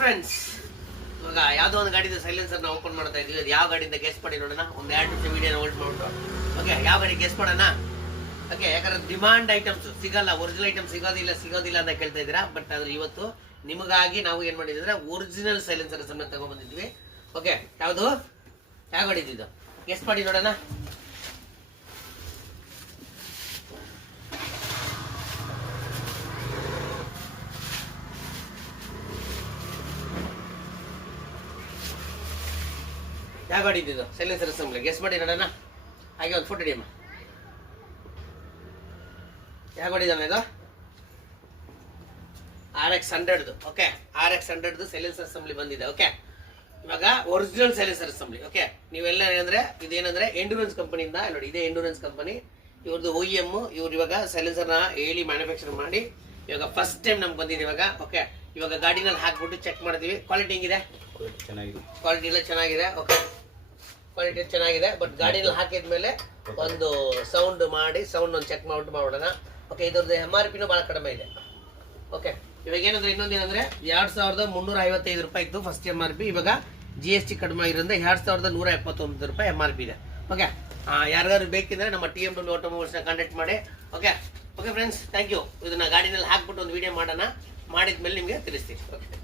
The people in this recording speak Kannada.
ಫ್ರೆಂಡ್ಸ್, ಇವಾಗ ಯಾವುದೋ ಒಂದು ಗಾಡಿದ ಸೈಲೆನ್ಸರ್ನ ಓಪನ್ ಮಾಡ್ತಾ ಇದೀವಿ. ಅದು ಯಾವ ಗಾಡಿಯಿಂದ ಗೆಸ್ ಮಾಡಿ ನೋಡೋಣ. ಒಂದು 2 ನಿಮಿಷ ವಿಡಿಯೋನ ಹೋಲ್ಡ್ ಮಾಡ್ಬಿಟ್ಟು ಓಕೆ, ಯಾವ ಗಾಡಿ ಗೆಸ್ ಮಾಡೋಣ. ಓಕೆ, ಯಾಕಂದ್ರೆ ಡಿಮಾಂಡ್ ಐಟಮ್ಸ್ ಸಿಗಲ್ಲ, ಒರಿಜಿನಲ್ ಐಟಮ್ ಸಿಗೋದಿಲ್ಲ ಅಂತ ಕೇಳ್ತಾ ಇದ್ದೀರಾ. ಬಟ್ ಆದ್ರೆ ಇವತ್ತು ನಿಮಗಾಗಿ ನಾವು ಏನ್ ಮಾಡಿದ್ರೆ ಒರಿಜಿನಲ್ ಸೈಲೆನ್ಸರ್ ಸಮೇತ ತಗೊಂಡ್ಬಂದಿದ್ವಿ. ಓಕೆ, ಯಾವುದು ಯಾವ ಗಾಡಿ ಇದ್ದಿದ್ದು ಗೆಸ್ ಮಾಡಿ ನೋಡೋಣ. ಯಾವ ಗಾಡಿ ಇದ್ದಿದ್ದು ಸೈಲೆನ್ಸರ್ ಅಸೆಂಬ್ಲಿ ಗೆಸ್ ಮಾಡಿ ನೋಡೋಣ. ಹಾಗೆ ಒಂದು ಫೋಟೋ ಹಿಡಿಯಮ್ಮ. ಯಾವ ಗಾಡಿ ಇದಾನೆ ಇದು? RX100. Okay, RX100 silencer assembly ಬಂದಿದೆ. ಓಕೆ, ಇವಾಗ ಒರಿಜಿನಲ್ ಸೈಲೆನ್ಸರ್ ಅಸೆಂಬ್ಲಿ. ಓಕೆ, ನೀವೆಲ್ಲ ಏನಂದ್ರೆ ಇದೇನಂದ್ರೆ ಎಂಡೂರೆನ್ಸ್ ಕಂಪನಿಯಿಂದ ನೋಡಿ, ಇದೇ ಎಂಡೂರೆನ್ಸ್ ಕಂಪನಿ ಇವ್ರದ್ದು OEM. ಇವ್ರು ಇವಾಗ ಸೈಲೆನ್ಸರ್ನ ಹೇಳಿ ಮ್ಯಾನುಫ್ಯಾಕ್ಚರ್ ಮಾಡಿ ಇವಾಗ ಫಸ್ಟ್ ಟೈಮ್ ನಮ್ಗೆ ಬಂದಿದೆ ಇವಾಗ. ಓಕೆ, ಇವಾಗ ಗಾಡಿನಲ್ಲಿ ಹಾಕ್ಬಿಟ್ಟು ಚೆಕ್ ಮಾಡಿದ್ವಿ. ಕ್ವಾಲಿಟಿ ಹೆಂಗಿದೆ? ಕ್ವಾಲಿಟಿ ಎಲ್ಲ ಚೆನ್ನಾಗಿದೆ. ಓಕೆ, ಕ್ವಾಲಿಟಿ ಚೆನ್ನಾಗಿದೆ. ಬಟ್ ಗಾಡಿನಲ್ಲಿ ಹಾಕಿದ್ಮೇಲೆ ಒಂದು ಸೌಂಡ್ ಮಾಡಿ ಸೌಂಡ್ ಒಂದು ಚೆಕ್ ಮಾಡ್ಬಿಟ್ಟು ಮಾಡೋಣ. ಓಕೆ, ಇದ್ರದ್ದು MRP ಭಾಳ ಕಡಿಮೆ ಇದೆ. ಓಕೆ, ಇವಾಗ ಏನಂದ್ರೆ ಇನ್ನೊಂದೇನಂದ್ರೆ 2355 ರೂಪಾಯಿ ಇತ್ತು ಫಸ್ಟ್ MRP. ಇವಾಗ GST ಕಡಿಮೆ ಇರೋದ್ರಿಂದ 2179 ರೂಪಾಯಿ MRP ಇದೆ. ಓಕೆ, ಯಾರಿಗಾದ್ರು ಬೇಕಿದ್ರೆ ನಮ್ಮ TM2 ಆಟೋಮೊಬೈಲ್ಸ್ನ ಕಾಂಟ್ಯಾಕ್ಟ್ ಮಾಡಿ. Okay okay friends, thank you. ಇದನ್ನ ಗಾಡಿನಲ್ಲಿ ಹಾಕ್ಬಿಟ್ಟು ಒಂದು ವಿಡಿಯೋ ಮಾಡೋಣ. ಮಾಡಿದ್ಮೇಲೆ ನಿಮಗೆ ತಿಳಿಸ್ತೀನಿ. ಓಕೆ.